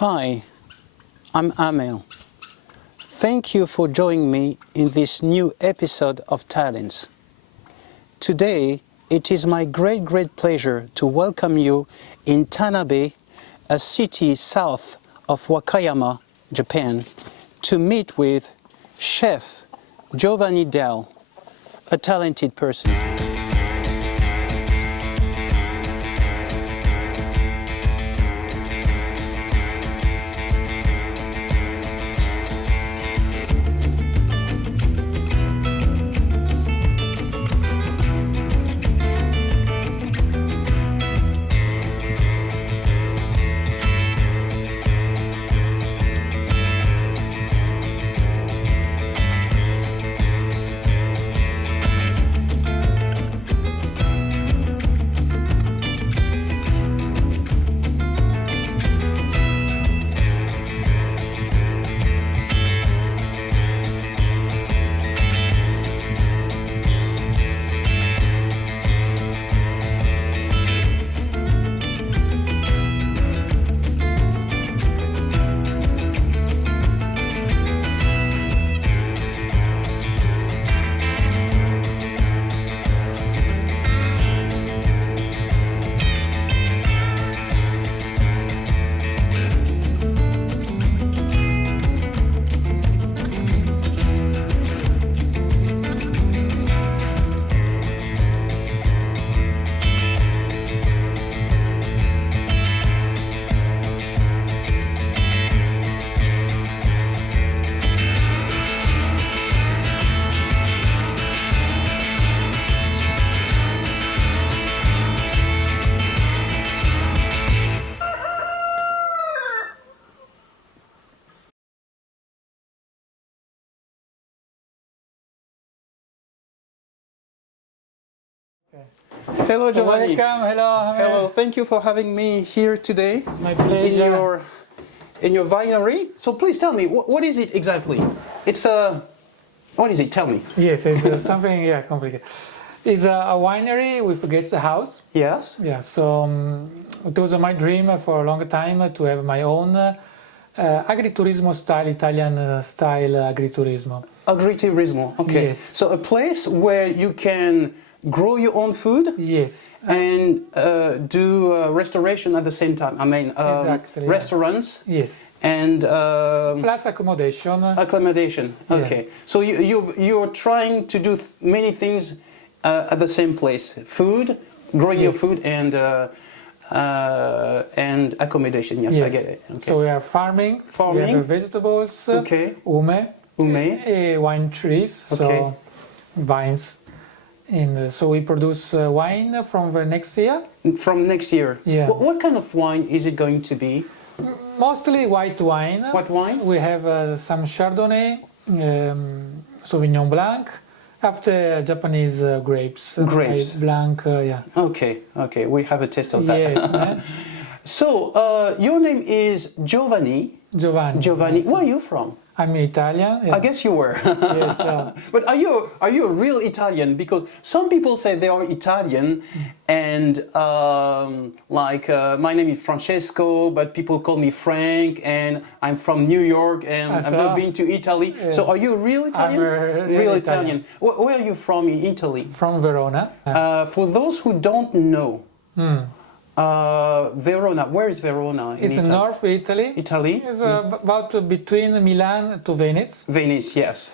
Hi, I'm Amel. Thank you for joining me in this new episode of Talents. Today, it is my great pleasure to welcome you in Tanabe, a city south of Wakayama, Japan, to meet with Chef Giovanni Dell, a talented person. Hello, Giovanni. Welcome. Hello. Hello. Thank you for having me here today. It's my pleasure. In your winery. So please tell me, what is it exactly? What is it? Tell me. Yes, it's something complicated. It's a winery with a guest house. Yes. Yeah. So it was my dream for a long time to have my own agriturismo style, Italian style agriturismo. Agriturismo. Okay. Yes. So a place where you can grow your own food. Yes. And do restoration at the same time. I mean, exactly, restaurants. Yes. And plus accommodation. Accommodation. Okay. Yeah. So you're trying to do many things at the same place: food, growing your food, and accommodation. Yes, I get it. Okay. So we are farming. We have vegetables. Okay. Ume. Wine trees. Okay. So vines. And so we produce wine from the next year. From next year. Yeah. What kind of wine is it going to be? Mostly white wine. White wine. We have some Chardonnay, Sauvignon Blanc, after Japanese grapes. Grapes. Blanc, yeah. Okay. Okay. We have a taste of that. Yes. So your name is Giovanni. Giovanni. Giovanni. Where are you from? I'm Italian. Yeah. I guess you were. Yes. But are you a real Italian? Because some people say they are Italian, and my name is Francesco, but people call me Frank, and I'm from New York, and I've never been to Italy. Yeah. So are you a real Italian? I'm real Italian. Where are you from in Italy? From Verona. For those who don't know. Verona. Where is Verona? It's in North Italy. Italy. It's about between Milan to Venice. Venice, yes.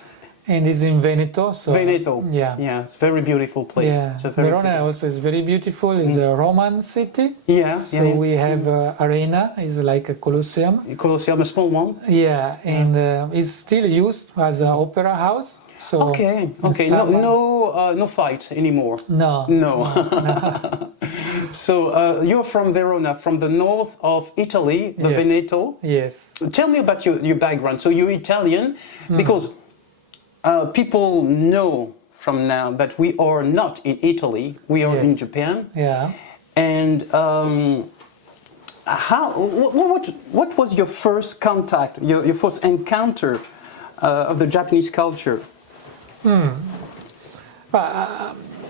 And it's in Veneto. So, Veneto. Yeah. Yeah, it's a very beautiful place. Yeah. It's a very Verona also is very beautiful. It's a Roman city. Yeah. So we have arena. It's like a Colosseum. Colosseum, a small one. Yeah, and it's still used as an opera house. So okay. No fight anymore. No. So you're from Verona, from the north of Italy, the Veneto. Yes. Tell me about your background. So you're Italian, because people know from now that we are not in Italy, we are in Japan. Yeah. And what was your first contact, your first encounter of the Japanese culture?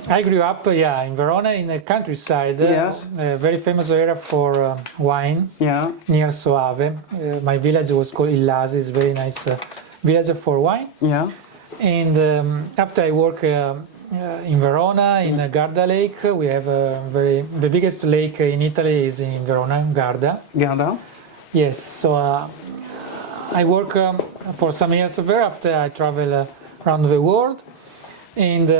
I grew up, in Verona, in the countryside. Yes. A very famous area for wine, Yeah. near Soave. My village was called Illasi. It's a very nice village for wine. Yeah. And after I work in Verona, in Garda Lake, we have the biggest lake in Italy is in Verona, Garda. Garda. Yes, so I work for some years there after I travel around the world. And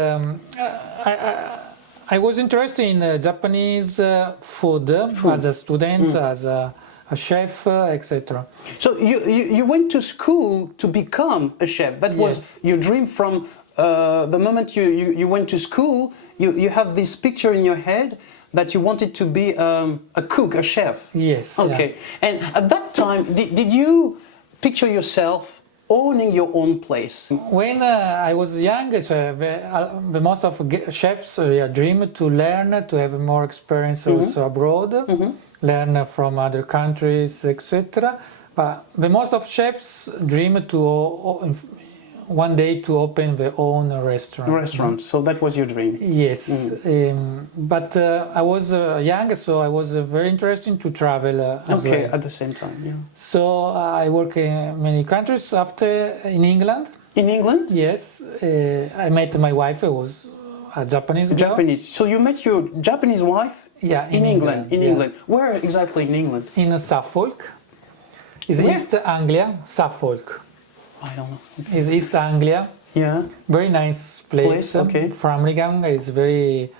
I was interested in Japanese food as a student, as a chef, etc. So you went to school to become a chef. That was Yes. your dream from the moment you went to school. You have this picture in your head that you wanted to be a cook, a chef. Yes. Okay. And at that time, did you picture yourself owning your own place? When I was young, the most of chefs dream to learn, to have more experience also abroad, learn from other countries, etc. But the most of chefs dream to one day to open their own restaurant. So that was your dream. Yes, but I was young, so I was very interested to travel as Okay, well. at the same time. Yeah. So I work in many countries. After in England, In England? yes, I met my wife, who was a Japanese girl. Japanese. So you met your Japanese wife Yeah, in England. In yeah. England. Where exactly in England? In Suffolk. Is Where? East Anglia, Suffolk. I don't know. Is East Anglia. Yeah. Very nice place. Okay. Framlingham is very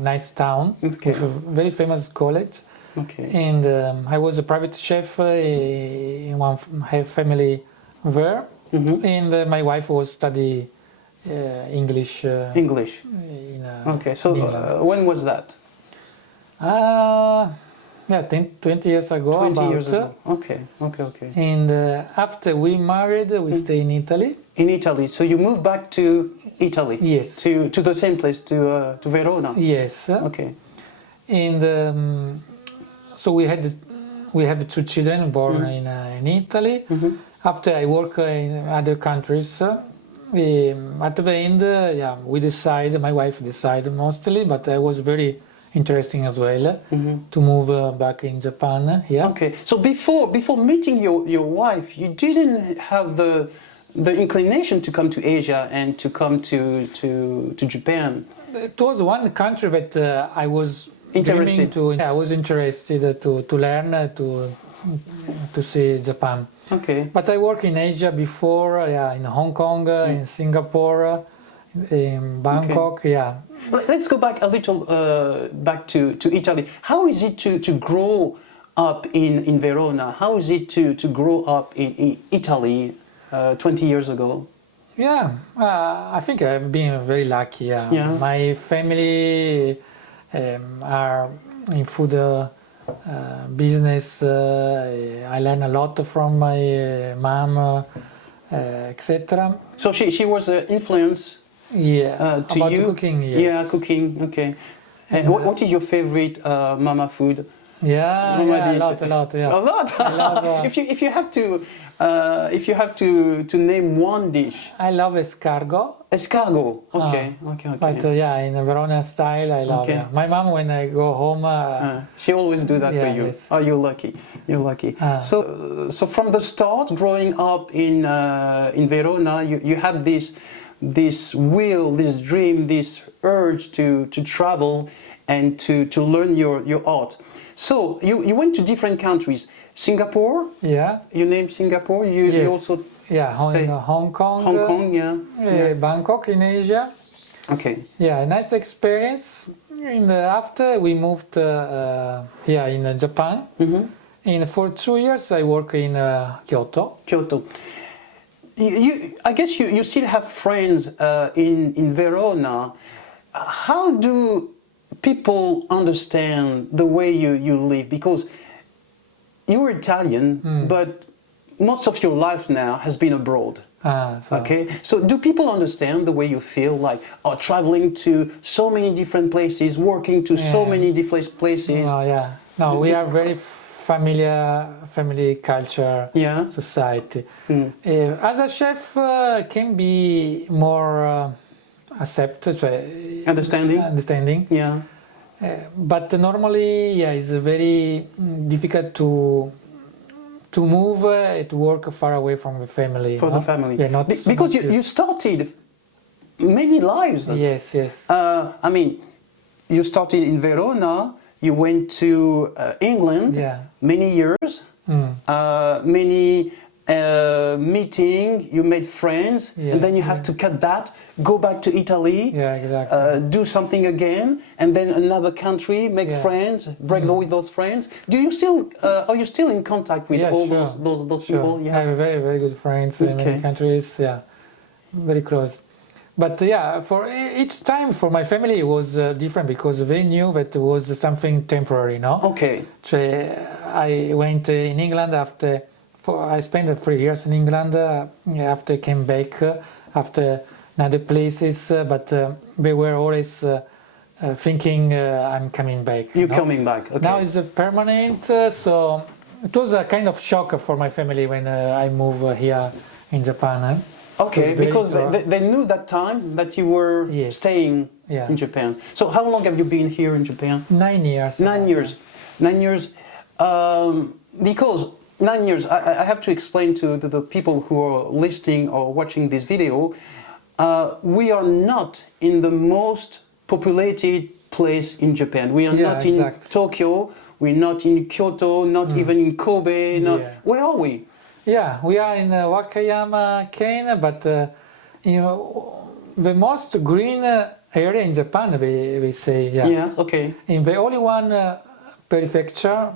nice town. Okay. With a very famous college. Okay. And I was a private chef in one family there. And my wife was study English. English. In, Okay. So in England. when was that? Yeah, 20 years ago. 20 about. years ago. Okay. Okay. And after we married, we stay in Italy. In Italy. So you moved back to Italy. Yes. To the same place, to Verona. Yes. Okay. And so we have two children born in Italy. After I work in other countries, at the end, we decided. My wife decided mostly, but I was very interesting as well to move back in Japan. Yeah. Okay. So before meeting your wife, you didn't have the inclination to come to Asia and to come to Japan. It was one country that I was Interested. dreaming to. I was interested to learn to see Japan. Okay. But I worked in Asia before, in Hong Kong, in Singapore, in Bangkok. Yeah. Let's go back a little back to Italy. How is it to grow up in Verona? How is it to grow up in Italy 20 years ago? Yeah, I think I've been very lucky. Yeah. My family are in food business. I learned a lot from my mom, etc. So she was an influence Yeah, to about you? cooking. Yes. Yeah, cooking. Okay. And what is your favorite mama food? Yeah, Mama a dish? lot. Yeah. A lot. I love, if you have to name one dish. I love escargot. Escargot. Okay. Okay. But in a Verona style, I love. Okay. Yeah. My mom, when I go home, She always do that for you. Yes. Oh, you're lucky. You're lucky. So from the start, growing up in Verona, you had this will, this dream, this urge to travel and to learn your art. So you went to different countries. Singapore. yeah, You named Singapore. You Yes. also in Hong Kong, Hong Kong. Yeah. Bangkok in Asia. Okay. Yeah, a nice experience. And after we moved here in Japan, and for 2 years I work in Kyoto. Kyoto. I guess you still have friends in Verona. How do people understand the way you live? Because you're Italian, but most of your life now has been abroad. Okay, so do people understand the way you feel, like traveling to so many different places, working to so many different places? Oh, yeah. No, we are very family culture society. As a chef, can be more accept, Understanding. Yeah. But normally, yeah, it's very difficult to move to work far away from the family. For the family. Yeah, not so because much, you started many lives. Yes, yes. I mean, you started in Verona. You went to England. Yeah. Many years. Many meeting. You made friends, and then you have to cut that. Go back to Italy. Yeah, exactly. Do something again, and then another country. Make friends. Break with those friends. Do you still? Are you still in contact with all those people? Yeah. I have very, very good friends in many countries. Yeah, very close. But yeah, for each time for my family it was different because they knew that it was something temporary, no? Okay. So I went in England after. I spent 3 years in England. After I came back, after other places, but they were always thinking I'm coming back. You're coming back. Okay. Now it's permanent, so it was a kind of shock for my family when I moved here in Japan. Okay, because they knew that time that you were staying in Japan. So how long have you been here in Japan? 9 years. 9 years. 9 years. Because 9 years, I have to explain to the people who are listening or watching this video, we are not in the most populated place in Japan. We are not in Tokyo, we're not in Kyoto, not even in Kobe. Where are we? Yeah, we are in Wakayama, Ken, but the most green area in Japan, we say. Yeah. Yes, okay. In the only one prefecture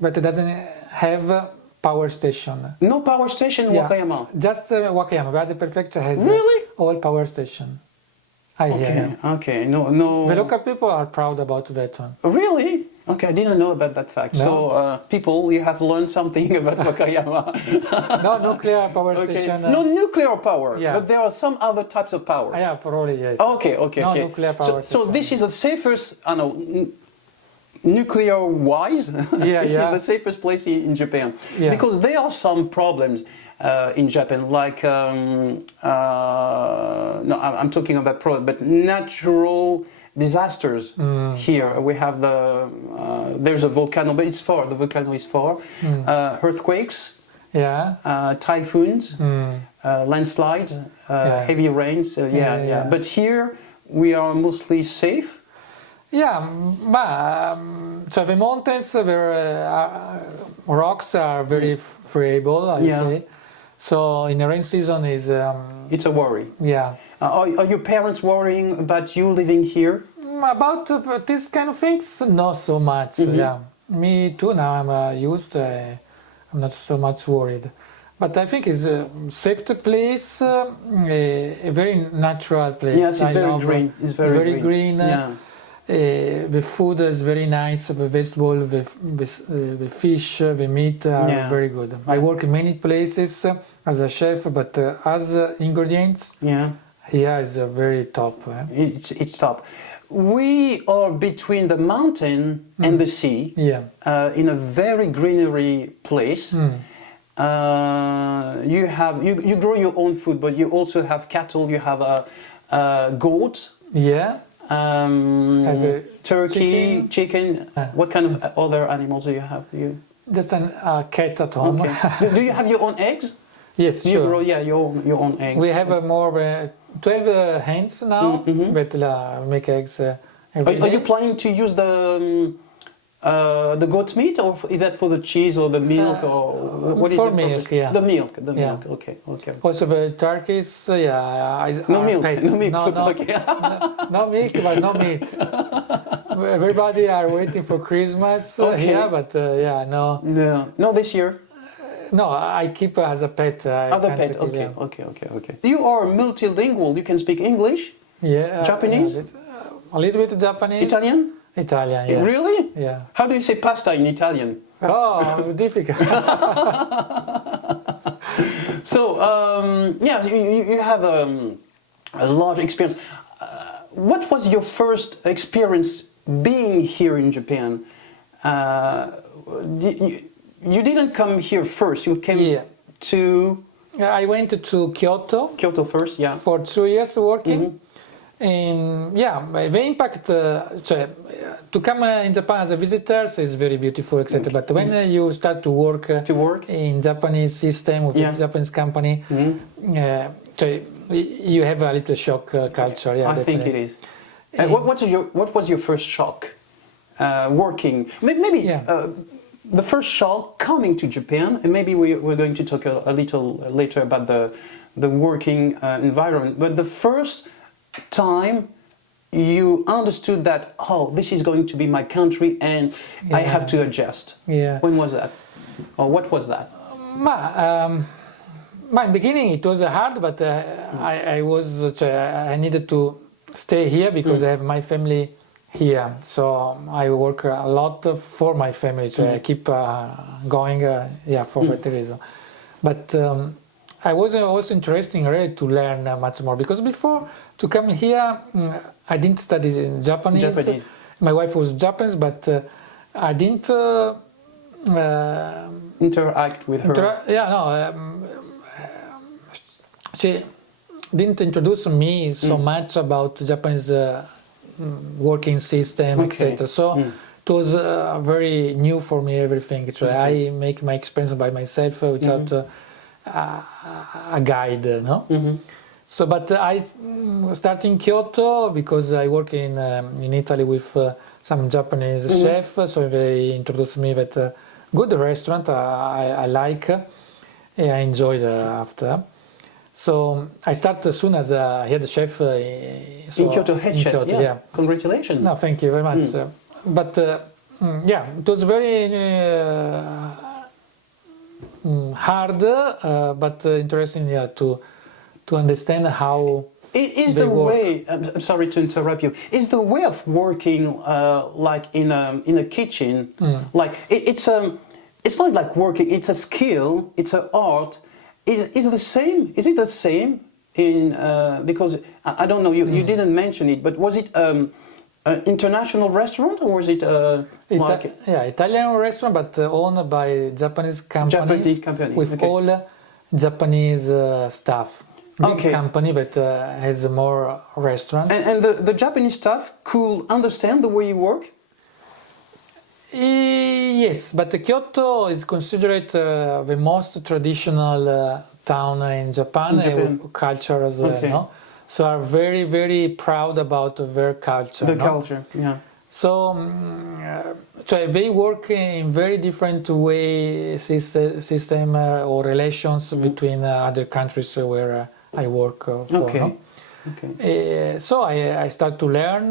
that doesn't have power station. No power station in Wakayama? Just Wakayama, but the prefecture has all power station. Okay. No. The local people are proud about that one. Really? Okay, I didn't know about that fact. No. So, people, you have learned something about Wakayama. No nuclear power station. No nuclear power, but there are some other types of power. Yeah, probably, yes. Okay. No nuclear power so this is the safest, nuclear-wise, this is the safest place in Japan. Yeah. Because there are some problems in Japan, like, no, I'm talking about problems, but natural disasters here. We have there's a volcano, but it's far, the volcano is far. Earthquakes, typhoons, landslides, heavy rains, But here we are mostly safe. Yeah, so the mountains, rocks are very friable, I say. So in the rain season is... it's a worry. Yeah. Are your parents worrying about you living here? About these kind of things, not so much. Yeah, me too. Now I'm used. I'm not so much worried. But I think it's a safe place, a very natural place. Yes, it's very green. It's very green. Yeah. The food is very nice. The vegetable, the fish, the meat are very good. I work in many places as a chef, but as ingredients, here is very top. It's top. We are between the mountain and the sea, in a very greenery place. You grow your own food, but you also have cattle. You have goats. Yeah. Turkey, chicken. What kind of other animals do you have? Just a cat at home. Okay. Do you have your own eggs? Yes, sure. You grow, your own eggs. We have more 12 hens now that make eggs every day. Are you planning to use the goat meat, or is that for the cheese or the milk, or what is it? For milk, The milk. Okay. Also the turkeys, no milk for turkey. No milk, but no meat. Everybody are waiting for Christmas here, but no. No, this year. No, I keep as a pet. Okay. You are multilingual. You can speak English, Japanese, a little bit Japanese, Italian. Italian, yeah. Really? Yeah. How do you say pasta in Italian? Oh, difficult. So, you have a large experience. What was your first experience being here in Japan? You didn't come here first. You came to... I went to Kyoto. Kyoto first, for 2 years working. And yeah, the impact, to come in Japan as a visitor is very beautiful, etc. But when you start to work in Japanese system with a Japanese company, you have a little shock culture. Yeah, I think it is. And what was your first shock working? Maybe the first shock coming to Japan, and maybe we're going to talk a little later about the working environment. But the first time you understood that, oh, this is going to be my country and I have to adjust. Yeah. When was that? Or what was that? My beginning it was hard, but I needed to stay here because I have my family here. So I work a lot for my family. So I keep going, for that reason. But I was also interested really to learn much more, because before to come here, I didn't study Japanese. My wife was Japanese, but I didn't interact with her. She didn't introduce me so much about Japanese working system, etc. So it was very new for me, everything. So I make my experience by myself without a guide, no? So, but I start in Kyoto because I work in Italy with some Japanese chef. So they introduced me with a good restaurant I like. I enjoyed after. So I started soon as a head chef. In Kyoto, head chef. Kyoto, yeah. Congratulations. No, thank you very much. But it was very hard, but interesting, to understand how is they the work. way. I'm sorry to interrupt you. Is the way of working like in a kitchen? Like it's not like working. It's a skill. It's an art. Is the same? Is it the same in because I don't know. You didn't mention it, but was it an international restaurant or was it Italian restaurant, but owned by Japanese company with all Japanese staff. Big company, but has more restaurants. And the Japanese staff could understand the way you work? Yes, but Kyoto is considered the most traditional town in Japan. With culture as well. No? So are very, very proud about their culture. The culture, yeah. So they work in very different way system or relations between other countries where I work for. No? So I start to learn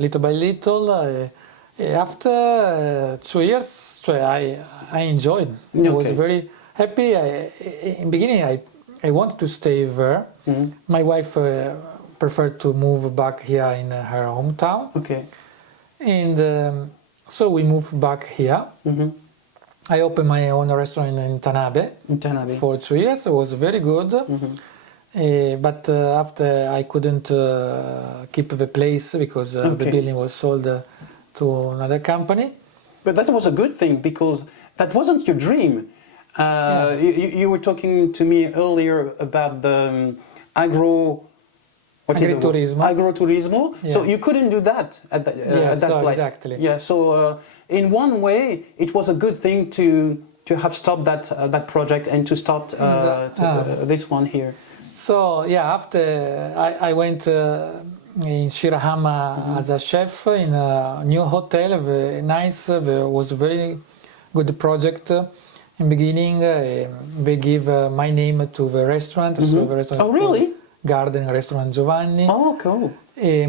little by little. After 2 years, I enjoyed. I was very happy. In the beginning, I wanted to stay there. My wife preferred to move back here in her hometown. And so we moved back here. I opened my own restaurant in Tanabe, for 2 years. It was very good. But after I couldn't keep the place because the building was sold to another company. But that was a good thing because that wasn't your dream. You were talking to me earlier about the agriturismo. Yeah. So you couldn't do that at that place. Exactly. Yeah. So in one way, it was a good thing to have stopped that project and to start this one here. So after I went in Shirahama as a chef in a new hotel, very nice. It was a very good project. In the beginning, they give my name to the restaurant. So the restaurant really? Garden Restaurant Giovanni. Oh, cool. It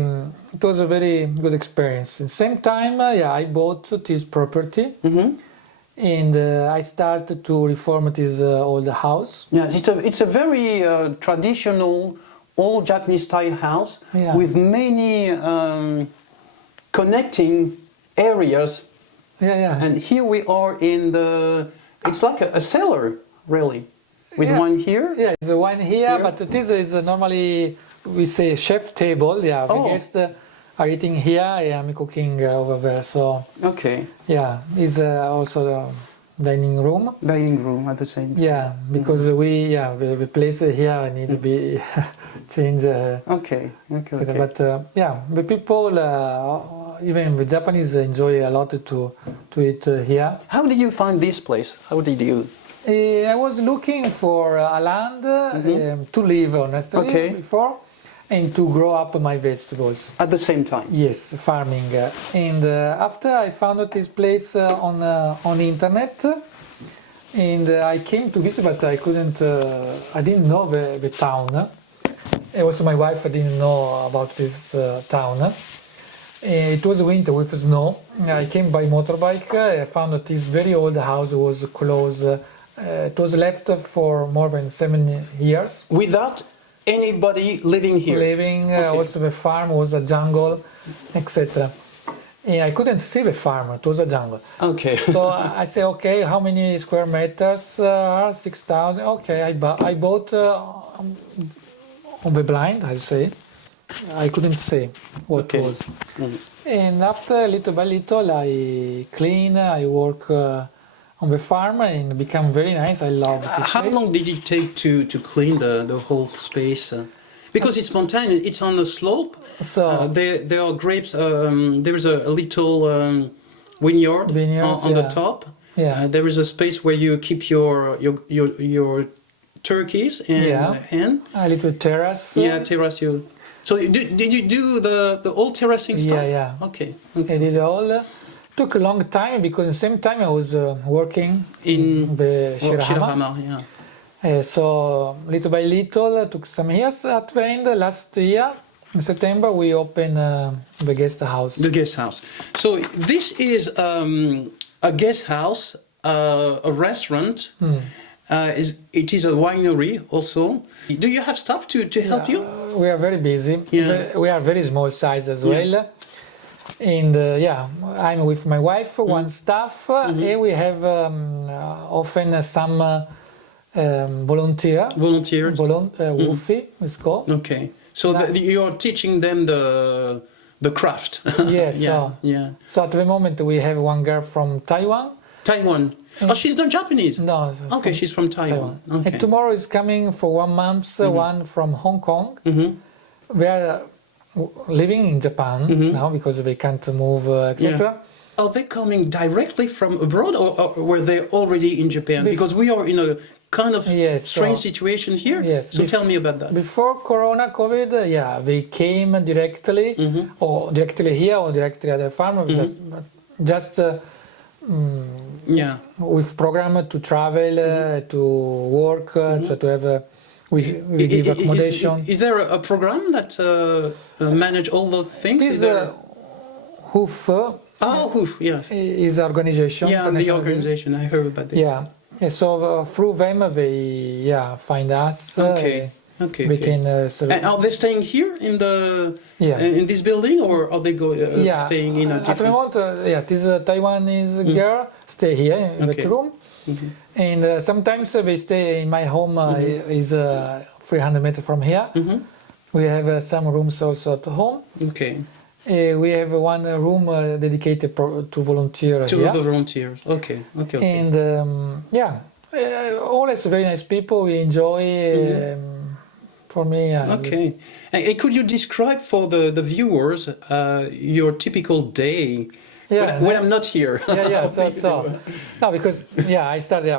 was a very good experience. At the same time, I bought this property. And I started to reform this old house. Yeah, it's a very traditional, old Japanese style house with many connecting areas. And here we are in it's like a cellar, really, with one here. Yeah, it's one here, but this is normally we say chef table. Yeah, the guests are eating here. I am cooking over there. So it's also the dining room. Dining room at the same time. Yeah, because the place here need to be change. Okay. But yeah, the people, even the Japanese, enjoy a lot to eat here. How did you find this place? How did you? I was looking for a land to live, honestly, before, and to grow up my vegetables. At the same time? Yes, farming. And after I found out this place on the internet, and I came to visit, but I couldn't, I didn't know the town. Also my wife didn't know about this town. It was winter with snow. I came by motorbike. I found that this very old house was closed. It was left for more than 7 years. Without anybody living here? Also the farm was a jungle, etc. I couldn't see the farm, it was a jungle. Okay. So I said, okay, how many square meters? 6,000. Okay, I bought on the blind, I say. I couldn't say what it was. And after, little by little, I clean, I work on the farm, and it became very nice. I love this How place. long did it take to clean the whole space? Because it's mountainous, it's on a slope. So there are grapes. There's a little vineyard on the top. Yeah. There is a space where you keep your turkeys and hen. A little terrace. Yeah, terrace. So did you do the old terracing stuff? Yeah. Okay. I did all. Took a long time because at the same time I was working in the Shirahama. Yeah. So little by little, took some years. At the end, last year, in September, we opened the guest house. The guest house. So this is a guest house, a restaurant. It is a winery also. Do you have staff to help you? We are very busy. Yeah. We are very small size as well. And I'm with my wife, one staff, and we have often some volunteers. Wolfie, it's called. Okay. So you're teaching them the craft. Yes. So at the moment we have one girl from Taiwan. Oh, she's not Japanese? No. Okay, she's from Taiwan. Okay. And tomorrow is coming for 1 month, one from Hong Kong. We are living in Japan now because they can't move, etc. Are they coming directly from abroad, or were they already in Japan? Because we are in a kind of strange situation here. Yes. So tell me about that. Before Corona, COVID, they came directly, or directly here, or directly at the farm, just with program to travel, to work, to have. We give accommodation. Is there a program that manage all those things? This HOOF. HOOF, yeah. Is organization. Yeah, the organization. I heard about this. Yeah. So through them, they find us. Okay. We can. And are they staying here in in this building, or are they staying in a different? At the moment, this Taiwanese girl stay here in the room. And sometimes they stay in my home, is 300 meters from here. We have some rooms also at home. Okay. We have one room dedicated to volunteers. To the volunteers. Okay. And always very nice people. We enjoy. For me. Okay. And could you describe for the viewers your typical day? When I'm not here. No, because I started.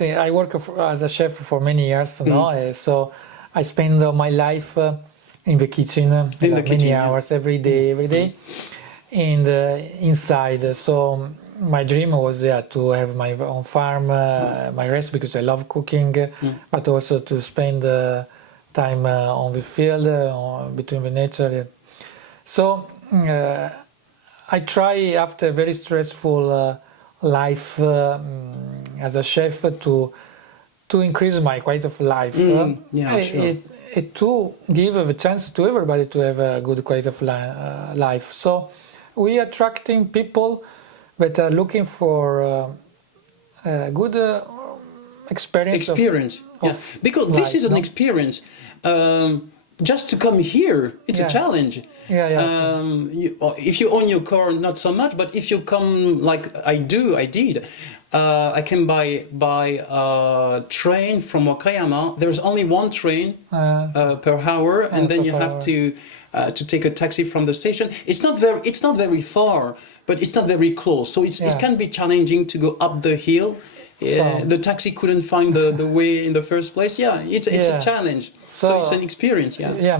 I work as a chef for many years, so I spend my life in the kitchen, many hours every day, and inside. So my dream was to have my own farm, my rest, because I love cooking, but also to spend time on the field, between the nature. So. I try, after a very stressful life as a chef, to increase my quality of life. To give a chance to everybody to have a good quality of life. So we are attracting people that are looking for a good experience. Because this is an experience. just to come here, it's a challenge. If you own your car, not so much, but if you come like I did, I came by train from Wakayama. There's only one train per hour, and then you have to take a taxi from the station. It's not very far, but it's not very close. So it can be challenging to go up the hill. The taxi couldn't find the way in the first place. It's a challenge. So it's an experience.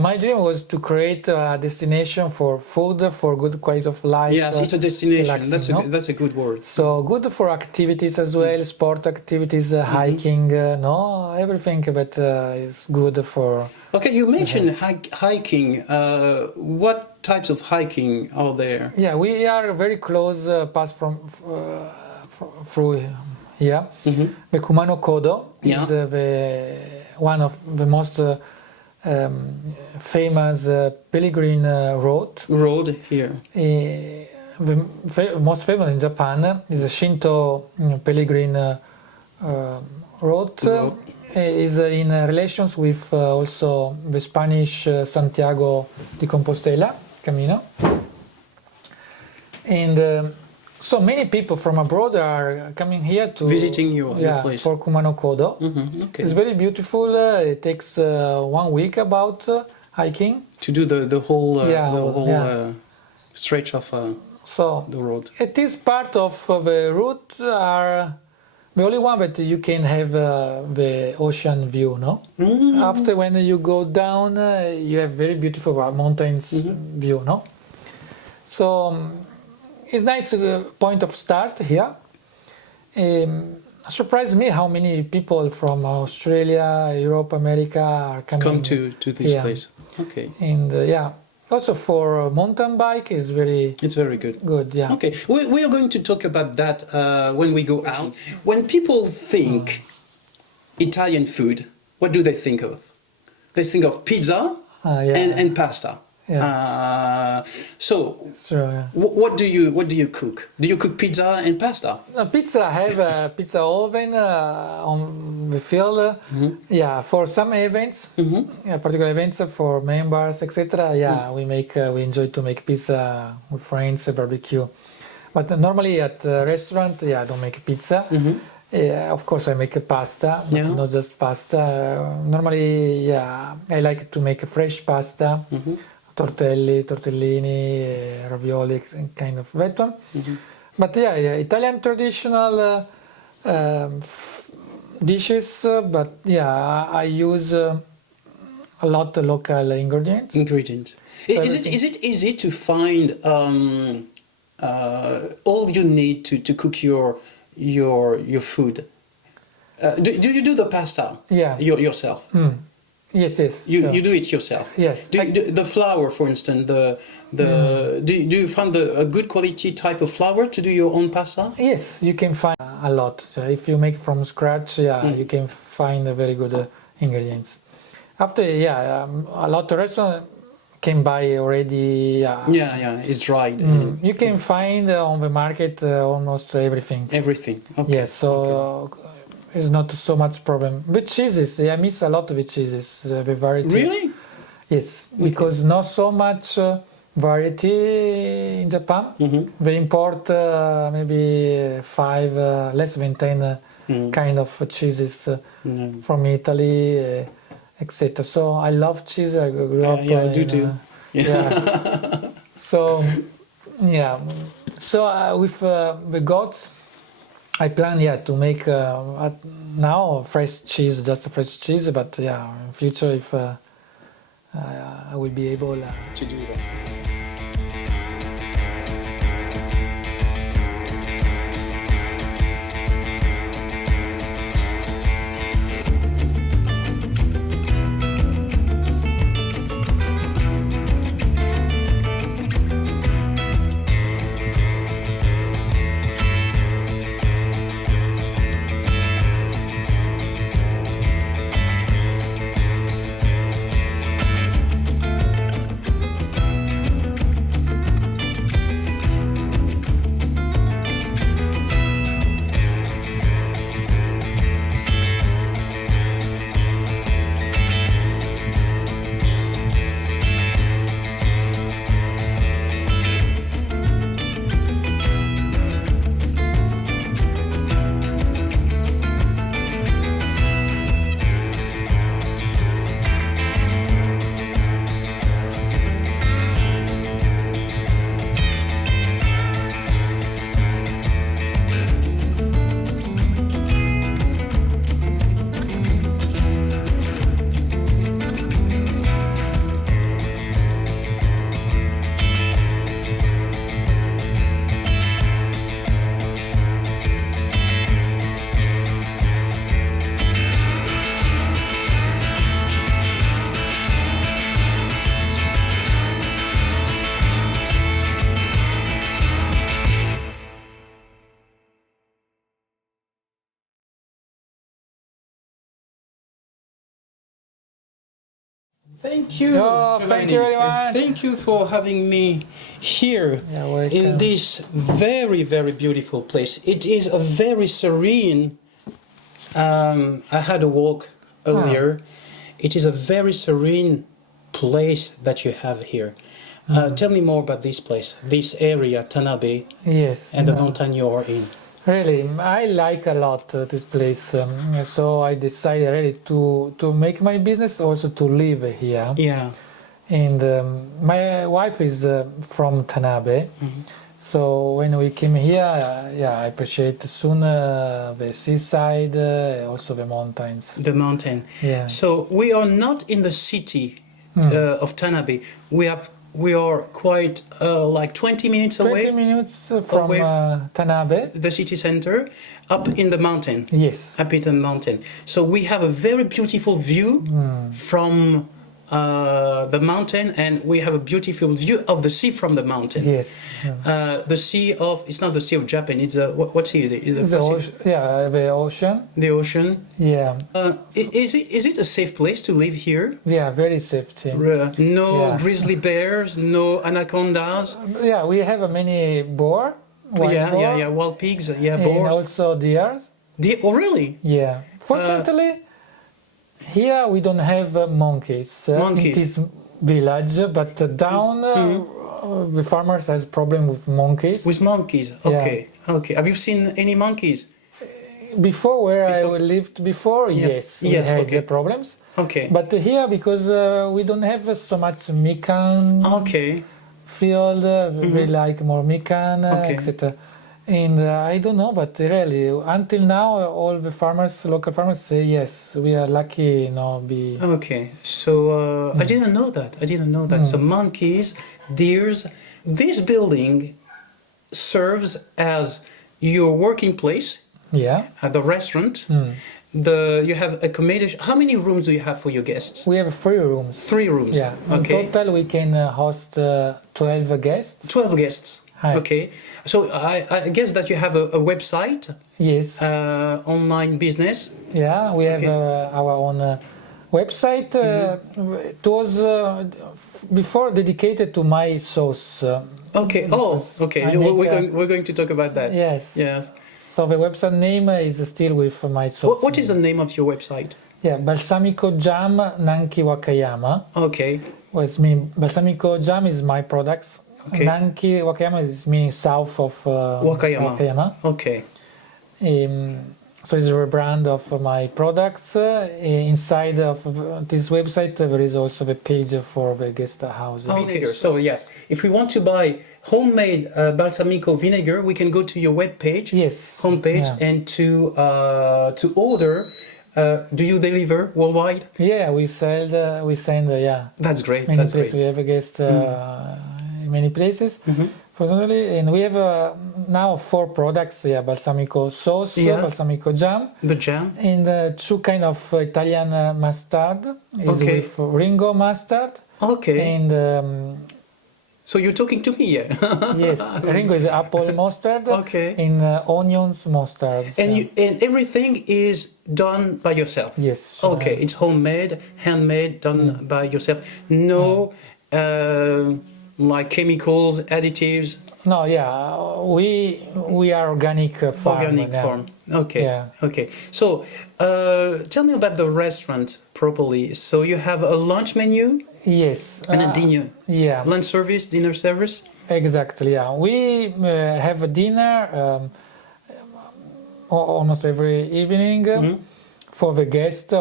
My dream was to create a destination for food, for good quality of life. Yes, it's a destination. That's a good word. So good for activities as well, sport activities, hiking, everything that is good for. Okay, you mentioned hiking. What types of hiking are there? Yeah, we are very close, pass through. Yeah, the Kumano Kodo is one of the most famous pilgrim road here. The most famous in Japan is a Shinto pilgrim road. Is in relations with also the Spanish Santiago de Compostela Camino, and so many people from abroad are coming here to visiting your place for Kumano Kodo. Okay. It's very beautiful. It takes 1 week about hiking to do the whole stretch of the road. It is part of the route. Are the only one that you can have the ocean view. No, after when you go down, you have very beautiful mountains view. No, so. It's nice point of start here. Surprised me how many people from Australia, Europe, America are coming to this place. Okay. And also for mountain bike is it's very good. Good, yeah. Okay, we are going to talk about that when we go out. When people think Italian food, what do they think of? They think of pizza and pasta. What do you cook? Do you cook pizza and pasta? Pizza, I have a pizza oven on the field. For some events, particular events for members, etc. We enjoy to make pizza with friends, barbecue. But normally at a restaurant, I don't make pizza. Of course, I make a pasta, but not just pasta. Normally, I like to make a fresh pasta. Tortellini, ravioli, kind of that one. But Italian traditional dishes. But I use a lot of local ingredients. Is it easy to find all you need to cook your food? Do you do the pasta? Yourself? Yes. You do it yourself. Yes. The flour, for instance, do you find a good quality type of flour to do your own pasta? Yes, you can find a lot. If you make from scratch, you can find very good ingredients. After a lot of restaurants can buy already. It's dried. You can find on the market almost everything. Everything. Okay. Yes. So. It's not so much problem. With cheeses, I miss a lot with cheeses, the variety. Really? Yes, because not so much variety in Japan. They import maybe 5, less than 10 kind of cheeses from Italy, etc. So I love cheese. I grew up. I do too. So with the goats. I plan to make now fresh cheese, just fresh cheese, but in future if I will be able to do that. Thank you. Oh, thank you very much. Thank you for having me here You're welcome. in this very, very beautiful place. It is a very serene. I had a walk earlier. It is a very serene place that you have here. Tell me more about this place, this area, Tanabe, Yes. and the mountain you are in. Really, I like a lot this place. So I decided really to make my business, also to live here. Yeah. And my wife is from Tanabe. So when we came here, I appreciate soon the seaside, also the mountains. The mountain. Yeah. So we are not in the city of Tanabe. We are quite like 20 minutes 20 away. minutes from away Tanabe. The city center, up in the mountain. Yes. Up in the mountain. So we have a very beautiful view from the mountain, and we have a beautiful view of the sea from the mountain. Yes. The sea of, it's not the Sea of Japan, it's what sea is it? Is it The ocean. the ocean? Yeah. Is it a safe place to live here? Yeah, very safety. No grizzly bears, no anacondas? Yeah, we have many boar. Wild pigs, And boars. also deers. Oh, really? Yeah. Fortunately, here we don't have monkeys. In this village, but down the farmers has problem with monkeys. With monkeys, okay. Okay. Have you seen any monkeys? Before where I lived before, yes, we had problems. Okay. But here, because we don't have so much mikan field, we like more mikan, etc. And I don't know, but really, until now, all the farmers, local farmers say, yes, we are lucky, be... Okay, so I didn't know that. So monkeys, deers. This building serves as your working place. Yeah. The restaurant. You have accommodation. How many rooms do you have for your guests? We have 3 rooms. 3 rooms. Yeah. Okay. In total, we can host 12 guests. 12 guests. Hi. Okay. So I guess that you have a website. Yes. Online business. Yeah, we have our own website. It was before dedicated to my sauce. Okay. Oh, okay. We're going to talk about that. Yes. Yes. So the website name is still with my sauce. What is the name of your website? Yeah, Balsamico Jam Nanki Wakayama. Okay. Was mean Balsamico Jam is my products. Okay. Nanki Wakayama is meaning south of Wakayama. Okay. So it's a rebrand of my products. Inside of this website, there is also the page for the guest house. Vinegar. So yes, if we want to buy homemade balsamico vinegar, we can go to your webpage. Yes. Homepage and to order. Do you deliver worldwide? Yeah, we send. That's great. Many That's places. great. We have a guest in many places. Fortunately, and we have now 4 products. Yeah, balsamico sauce, balsamico jam. The jam. And 2 kind of Italian mustard. Is with Ringo mustard. Okay. And so you're talking to me, yeah? Yes, Ringo is apple mustard. Okay. And onions mustard. And and everything is done by yourself. Yes. Okay, it's homemade, handmade, done by yourself. No, like chemicals, additives. No, yeah, we are organic farm. Organic farm. Okay. Yeah. Okay. So, tell me about the restaurant properly. So you have a lunch menu. Yes. And a dinner. Yeah. Lunch service, dinner service. Exactly. Yeah, we have a dinner almost every evening for the guest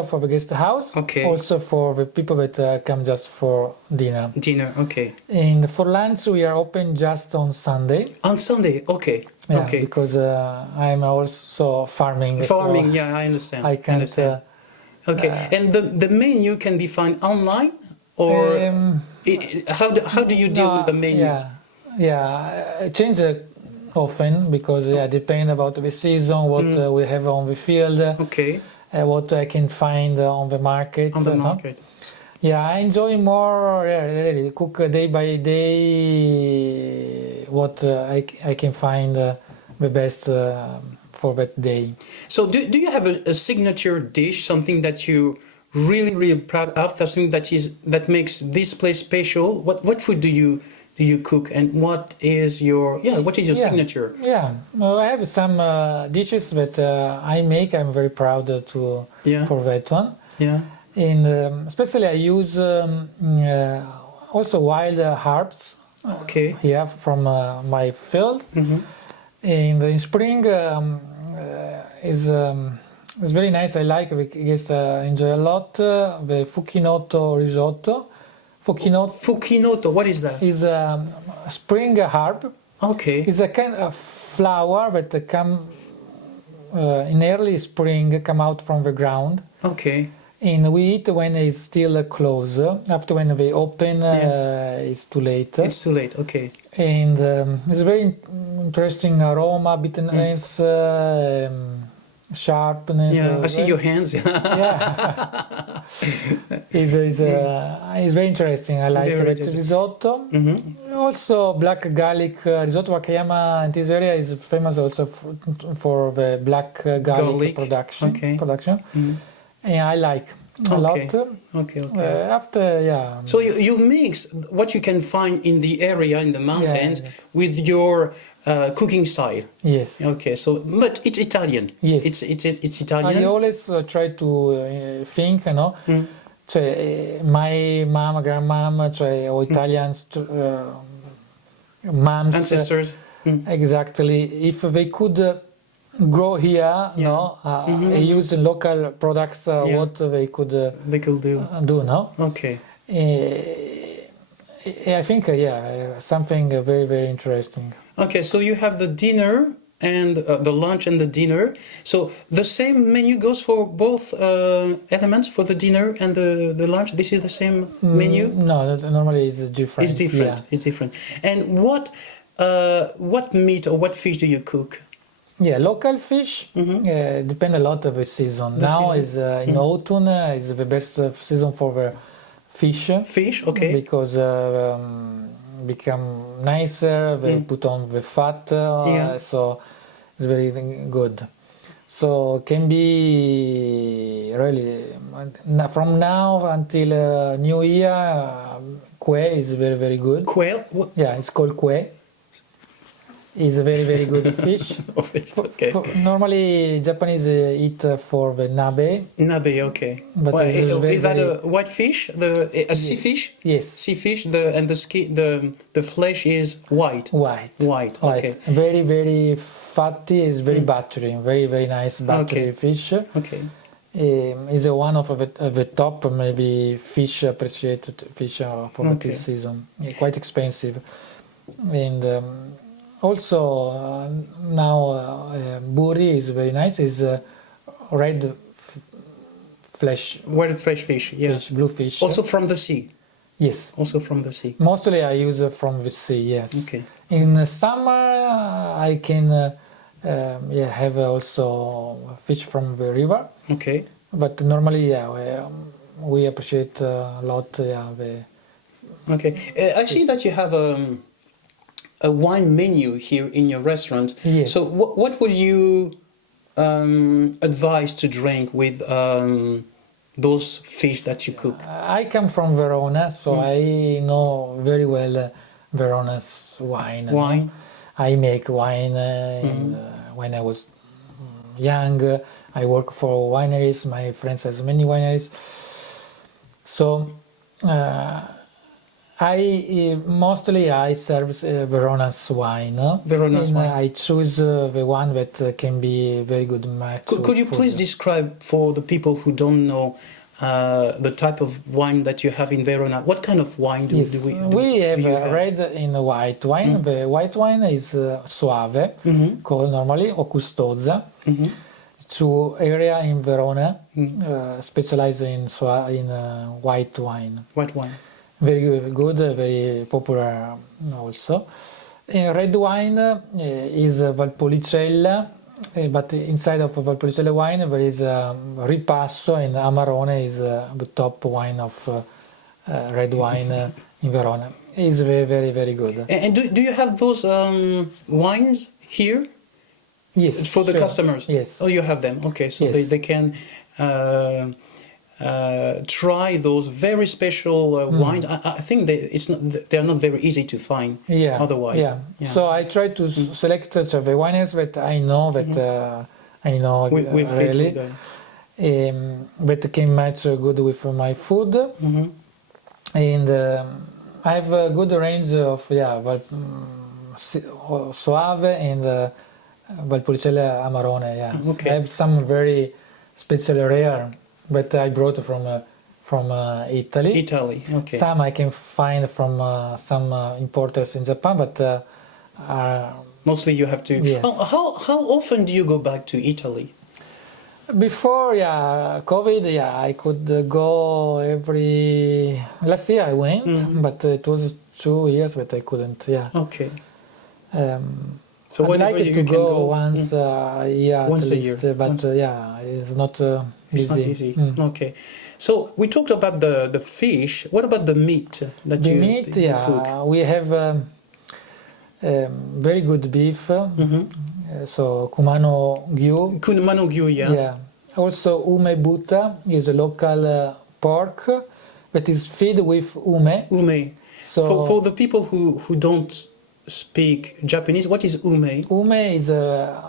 house. Okay. Also for the people that come just for dinner. Dinner. Okay. And for lunch we are open just on Sunday. On Sunday. Okay. Yeah, okay. Because I'm also farming. Farming. So yeah, I understand. I can't. Okay. And the menu can be found online. Or how do you deal with the menu? I change often because depend about the season, what we have on the field, what I can find on the market. On the market. Yeah, I enjoy more really cook day by day what I can find the best for that day. So do you have a signature dish, something that you really, really proud of? That's something that makes this place special. What food do you cook, and what is your signature? Yeah, well, I have some dishes that I make. I'm very proud for that one. Yeah. And especially I use also wild herbs. Okay. Here from my field. Mm-hmm. And in spring is very nice. I like because I enjoy a lot the fucchinoto risotto. Fucchinoto, what is that? Is a spring herb. Okay. It's a kind of flower that come in early spring, come out from the ground. Okay. And we eat when it's still closed. After when they open, it's too late. It's too late, okay. And it's very interesting aroma, bitterness, sharpness. Yeah, I see your hands. Yeah. It's very interesting. I like the risotto. Mm-hmm. Also, black garlic risotto. Wakayama, this area is famous also for the black garlic production. Okay. Mm-hmm. And I like a lot. Okay. After, So you mix what you can find in the area, in the mountains, with your cooking style. Yes. Okay. So, but it's Italian. Yes. It's Italian. I always try to think, cioè, my mom, grandmom, cioè, or Italians, moms, ancestors. Exactly. If they could grow here, use local products, what they could do, no? Okay. I think, something very, very interesting. Okay, so you have the dinner and the lunch and the dinner. So the same menu goes for both elements, for the dinner and the lunch. This is the same menu? No, normally it's different. It's different. Yeah. It's different. And what meat or what fish do you cook? Yeah, local fish depend a lot of the season. Now is in autumn is the best season for the fish. Fish, okay. Because become nicer. They put on the fat, so it's very good. So can be really from now until New Year. Kue is very, very good. Quail? Yeah, it's called kue. Is a very, very good fish. Okay. Normally, Japanese eat for the nabe. Nabe, okay. But is that a white fish? A sea fish? Yes. Sea fish. And the skin, the flesh is white. White. Okay. Very, very fatty. Is very buttery. Very, very nice buttery fish. Okay. Is one of the top maybe fish appreciated fish for this season. Quite expensive, and. Also, now buri is very nice. Is red flesh. Red fresh fish, Fish, blue fish. Also from the sea. Yes. Also from the sea. Mostly I use from the sea. Yes. Okay. In the summer, I can have also fish from the river. Okay. But normally, we appreciate a lot. Okay. I see that you have a wine menu here in your restaurant. Yes. So what would you advise to drink with those fish that you cook? I come from Verona, so I know very well Verona's wine. Wine? I make wine when I was young. I work for wineries. My friends has many wineries. So I serve Verona's wine. Verona's wine. I choose the one that can be very good match. Could you please describe for the people who don't know the type of wine that you have in Verona? What kind of wine do we have? Red and white wine. The white wine is Soave, called normally, or Custoza. Two area in Verona specialized in white wine. White wine. Very good, very popular also. Red wine is Valpolicella, but inside of Valpolicella wine there is Ripasso, and Amarone is the top wine of red wine in Verona. It's very, very, very good. And do you have those wines here? Yes. For the customers? Yes. Oh, you have them. Okay, so they can try those very special wines. I think they are not very easy to find. Yeah. Otherwise. Yeah. So I try to select the wineries that I know that I know We fit really. with them. But can match good with my food. And I have a good range of Soave and Valpolicella Amarone. Yes. Okay. I have some very special rare, but I brought from Italy. Italy. Okay. Some I can find from some importers in Japan, but mostly you have to. Yes. How often do you go back to Italy? Before COVID, I could go last year I went, but it was 2 years, but I couldn't. Yeah. Okay. So I'd like you to can go once a year Once at a least, year. but it's not easy. It's not easy. Okay. So we talked about the fish. What about the meat that The you meat, cook? we have very good beef. So Kumano Gyu. Kunmano Gyu, yes. Yeah. Also ume buta is a local pork that is fed with ume. Ume. So For the people who don't speak Japanese, what is ume? ume is a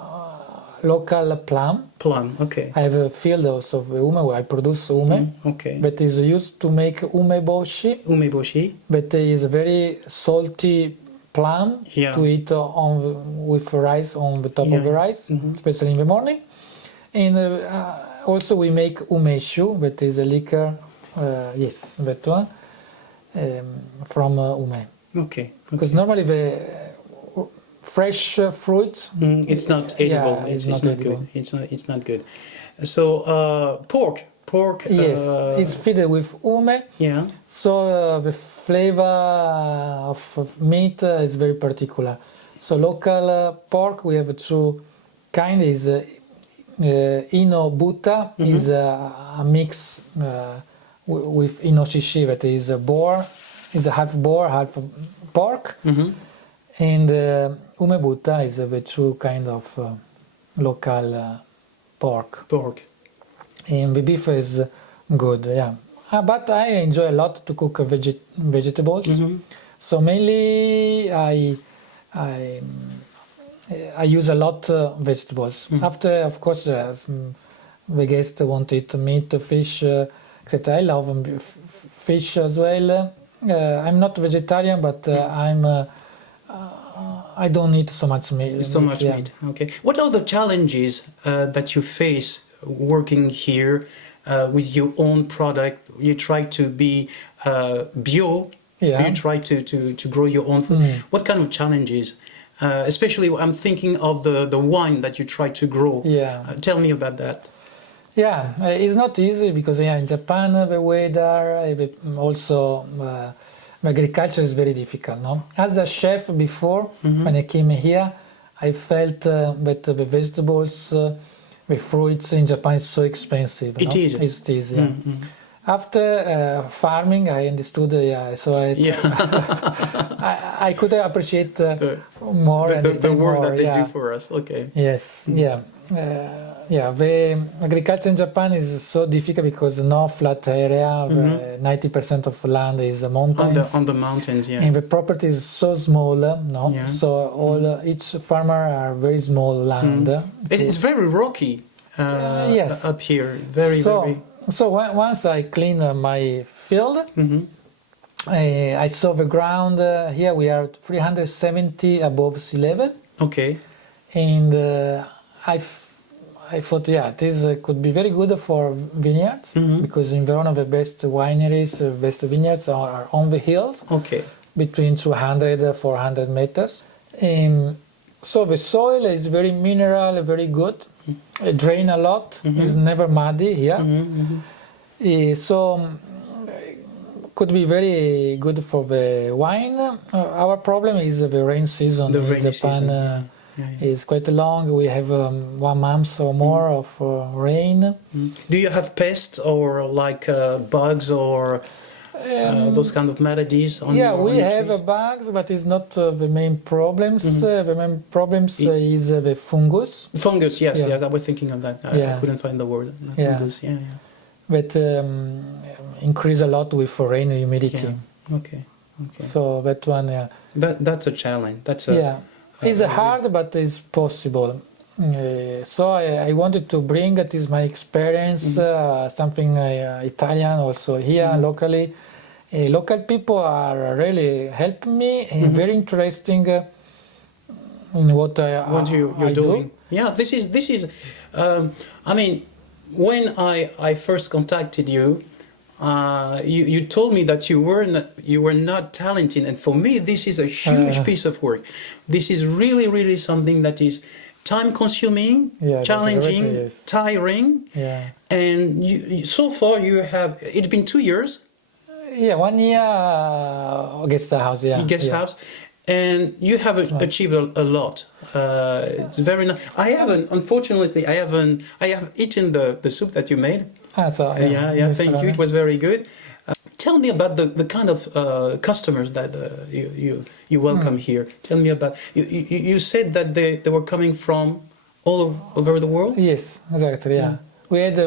local plum. Plum, okay. I have a field also of ume where I produce ume. Okay. That is used to make umeboshi. Umeboshi. But it is a very salty plum Yeah. to eat with rice on the top of the rice, especially in the morning. And also we make umeshu, that is a liquor, yes, that one, from ume. Okay. Because normally the fresh fruits, It's not edible. Yeah, it's not not edible. good. It's not good. So pork. Yes, it's fed with ume. Yeah. So the flavor of meat is very particular. So local pork, we have two kind. Is ino buta is a mix with inoshishi, that is a boar, is a half boar, half pork, and ume buta is the two kind of local pork. Pork. And the beef is good, yeah. But I enjoy a lot to cook vegetables. So mainly I use a lot vegetables. After, of course, the guests want to eat meat, fish, etc. I love fish as well. I'm not vegetarian, but I don't eat so much meat. So much meat. Okay. What are the challenges that you face working here with your own product? You try to be bio. Yeah. You try to grow your own food. What kind of challenges? Especially, I'm thinking of the wine that you try to grow. Yeah. Tell me about that. Yeah, it's not easy because in Japan the weather, also agriculture is very difficult. No, as a chef before, when I came here, I felt that the vegetables, the fruits in Japan is so expensive. It is. It is. Yeah. After farming, I understood. So I could appreciate more the work more, that they do for us. Okay. Yes. Yeah. The agriculture in Japan is so difficult because no flat area. 90% of land is mountains. On the mountains, yeah. And the property is so small, no. Yeah. So each farmer are very small land. It's very rocky. Yes. Up here, very. So once I clean my field, I saw the ground. Here we are 370 above sea level. Okay. And I thought, this could be very good for vineyards because in Verona the best wineries, best vineyards are on the hills. Okay. Between 200 400 meters. So the soil is very mineral, very good. It drain a lot. It's never muddy here. So could be very good for the wine. Our problem is the rain season. The in rainy Japan season. is quite long. We have 1 month or more of rain. Do you have pests or like bugs or those kind of maladies on your we trees? have bugs, but it's not the main problems. The main problems is the fungus. Fungus, yes, I was thinking of that. I couldn't find the word. Fungus, that increase a lot with rain and humidity. Yeah. Okay. So that one, That's a challenge. it's hard, but it's possible. So I wanted to bring, it is my experience, something Italian also here locally. Local people are really helping me, and very interesting in what you're doing. do. Yeah, this is. I mean, when I first contacted you, you told me that you were not talented, and for me this is a huge piece of work. This is really something that is time consuming, challenging, tiring. Yeah. And so far you have, it's been 2 years. Yeah, 1 year guest house. Yeah. Guest house, and you have achieved a lot. It's very nice. Unfortunately, I have eaten the soup that you made. Yeah, thank you. It was very good. Tell me about the kind of customers that you welcome here. Tell me about, you said that they were coming from all over the world? Yes, exactly, yeah. We had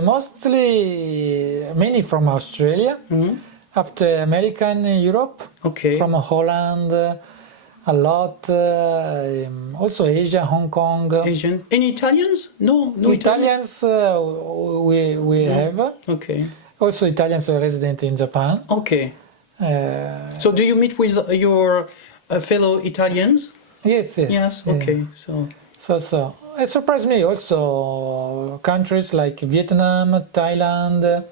many from Australia, after American Europe, from Holland, a lot, also Asia, Hong Kong. Asian. Any Italians? No Italians we have. Okay. Also Italians are resident in Japan. Okay. So do you meet with your fellow Italians? Yes. Yes, okay. So it surprised me also countries like Vietnam, Thailand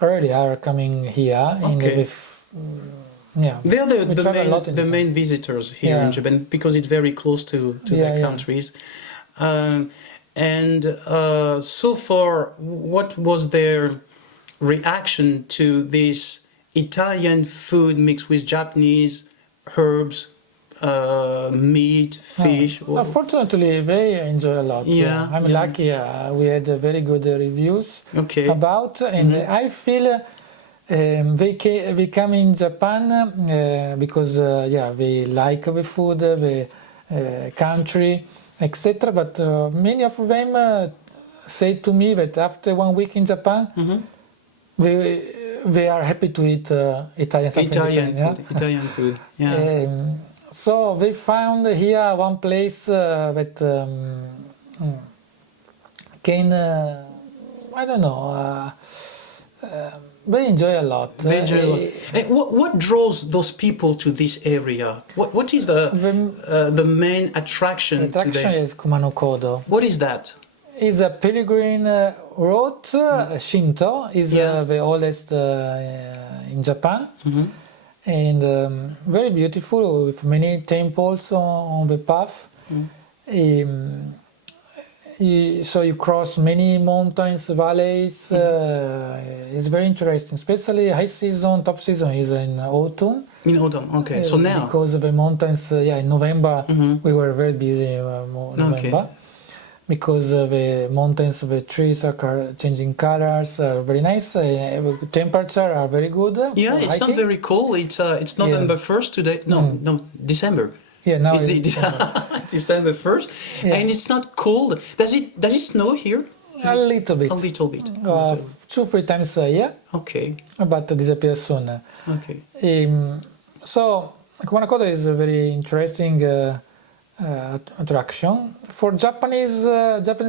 really are coming here. They are the main visitors here in Japan because it's very close to their countries. And so far, what was their reaction to this Italian food mixed with Japanese herbs, meat, fish? Unfortunately, they enjoy a lot. I'm lucky. We had very good reviews about, and I feel they come in Japan because they like the food, the country, etc. But many of them say to me that after 1 week in Japan, they are happy to eat Italian food. Yeah. So they found here one place that can, I don't know, they enjoy a lot. They enjoy a lot. And what draws those people to this area? What is the main attraction? The attraction is Kumano Kodo. What is that? It's a pilgrim road. Shinto is the oldest in Japan, and very beautiful with many temples on the path. So you cross many mountains, valleys. It's very interesting, especially high season, top season is in autumn. In autumn, okay. So now, because of the mountains, in November we were very busy in November. Because the mountains, the trees are changing colors, are very nice. Temperature are very good. Yeah, it's not very cold. It's November 1st today. No, December. Yeah, now it's December 1st, and it's not cold. Does it snow here? A little bit. 2-3 times a year. Okay. But disappears soon. Okay. So Kumano Kodo is a very interesting attraction. For Japanese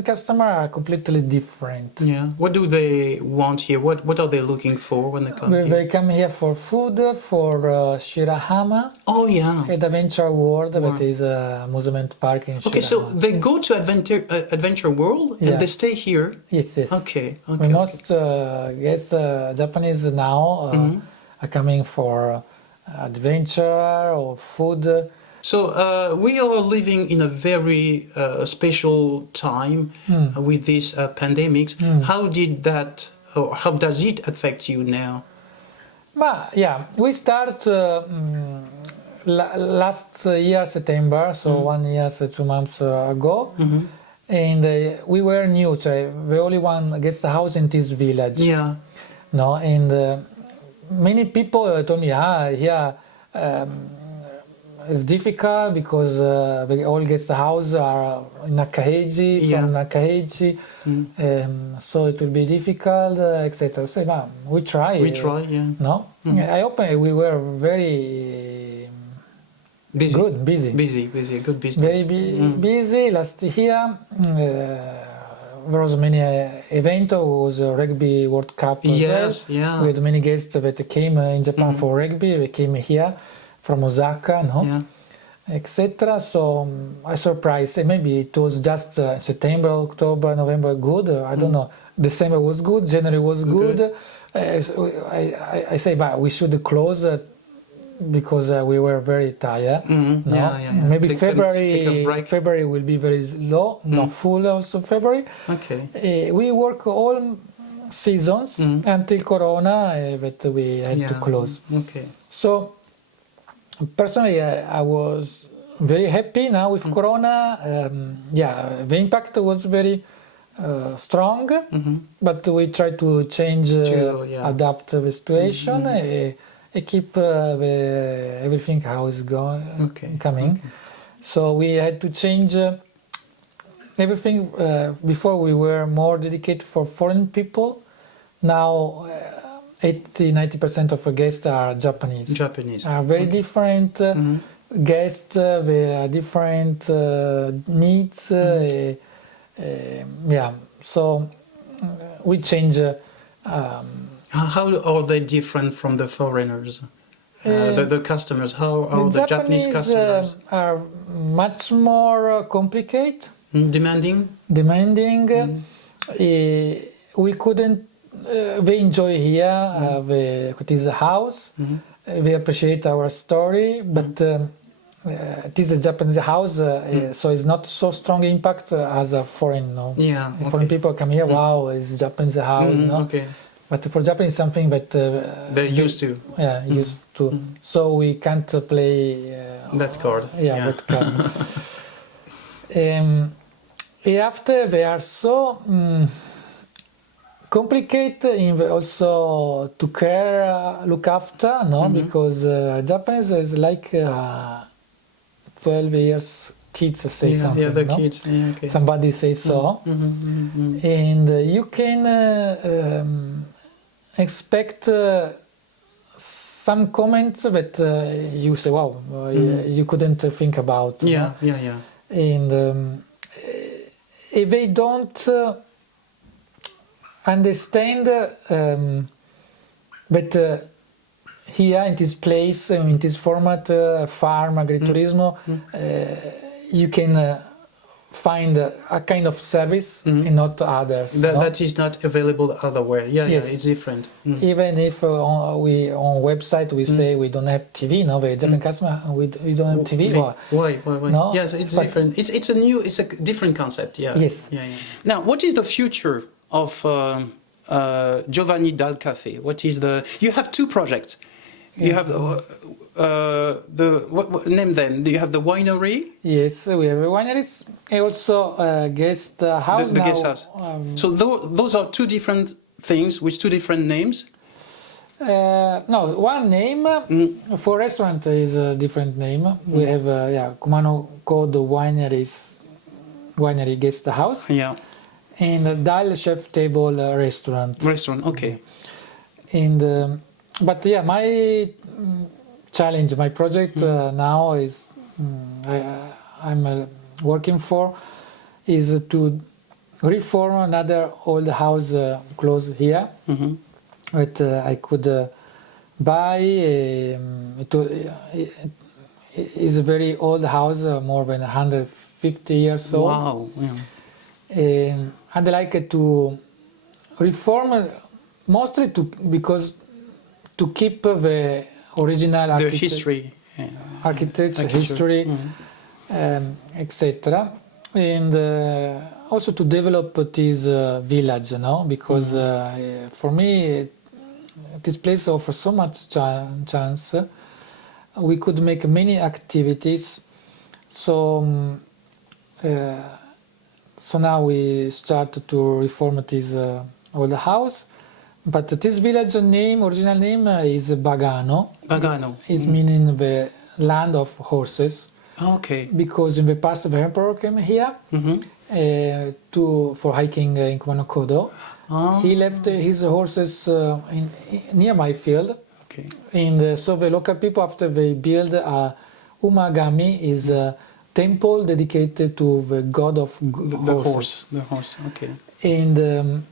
customers are completely different. Yeah. What do they want here? What are they looking for when they come here? They come here for food, for Shirahama. Oh yeah. At Adventure World, that is a amusement park in Shirahama. Okay, so they go to Adventure World and they stay here. Yes. Okay. Most guests Japanese now are coming for adventure or food. So we are living in a very special time with these pandemics. How did that, or how does it affect you now? We start last year September, so 1 year, 2 months ago, and we were new, so the only one guest house in this village. Yeah. No, and many people told me, here. it's difficult because the all guest house are in Nakaheji, from Nakaheji, so it will be difficult, etc. So, we try. We try, yeah. No, I hope we were very busy. Good, busy, good business. very busy. Last year there was many event. It was a rugby World Cup as well. Yeah. We had many guests that came in Japan for rugby. They came here from Osaka, etc. So I surprised. Maybe it was just September, October, November good. I don't know. December was good. January was good. I say, but we should close because we were very tired. Maybe take a break. February will be very low, not full also February. Okay. We work all seasons until Corona that we had to close. Okay. So personally, I was very happy now with Corona. The impact was very strong, but we try to change, adapt the situation. I keep everything how it's going, coming. Okay. So we had to change everything. Before we were more dedicated for foreign people. Now 80-90% of the guests are Japanese. Are very different guests. They are different needs. So we change. How are they different from the foreigners? The customers, how are the Japanese customers? Are much more complicated. Demanding? We couldn't, they enjoy here, it is a house. They appreciate our story, but it is a Japanese house, so it's not so strong impact as a foreign. Foreign people come here, wow, it's a Japanese house. But for Japanese, something that they're used to. Used to. So we can't play that card. That card. After they are so complicated in also to care, look after, because Japanese is like 12 years kids say something. Yeah, the kids. Yeah, okay. Somebody says so, and you can expect some comments that you say, wow, you couldn't think about. And if they don't understand that here in this place, in this format, farm, agriturismo, you can find a kind of service and not others. That is not available elsewhere. It's different. Even if we on website we say we don't have TV, the Japanese customer we don't have TV. Why? No? Yes, it's different. It's a different concept. Yes. Now, what is the future of Giovanni Dal Cafe? What is you have two projects. You have name them. Do you have the winery? Yes, we have wineries and also guest house. The guest house. So those are two different things with two different names. No, one name for restaurant is a different name. We have Kumano called the winery guest house. And Dal Chef Table Restaurant. Okay. And but my challenge, my project now is I'm working for is to reform another old house close here that I could buy. It is a very old house, more than 150 years old. Wow. I'd like to reform mostly because to keep the original history, architecture, history, etc. And also to develop this village, because for me this place offers so much chance. We could make many activities. So now we start to reform this old house. But this village name, original name, is Bagano. Bagano. It's meaning the land of horses. Okay. Because in the past the emperor came here for hiking in Kumanokodo. He left his horses near my field. Okay. And so the local people, after they build Umagami, is a temple dedicated to the god of horses. The horse, okay. And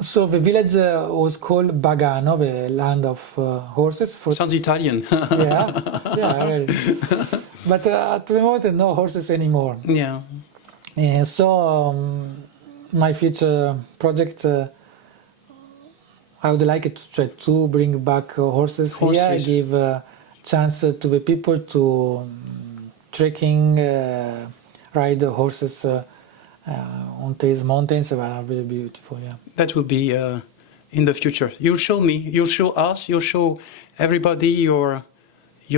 so the village was called Bagano, the land of horses. Sounds Italian. yeah, really. But at the moment, no horses anymore. Yeah. And so my future project, I would like to try to bring back horses here, give a chance to the people to trekking, ride the horses on these mountains that are really beautiful. Yeah. That will be in the future. You'll show me, you'll show us, you'll show everybody your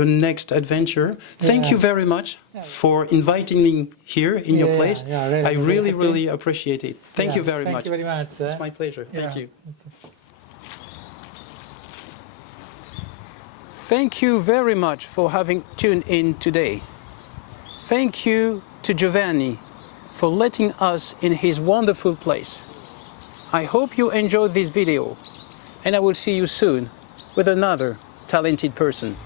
next adventure. Thank you very much for inviting me here in your place. Really, I really appreciate it. Thank you very much. Thank you very much. It's my pleasure. Thank you. Thank you very much for having tuned in today. Thank you to Giovanni for letting us in his wonderful place. I hope you enjoyed this video, and I will see you soon with another talented person.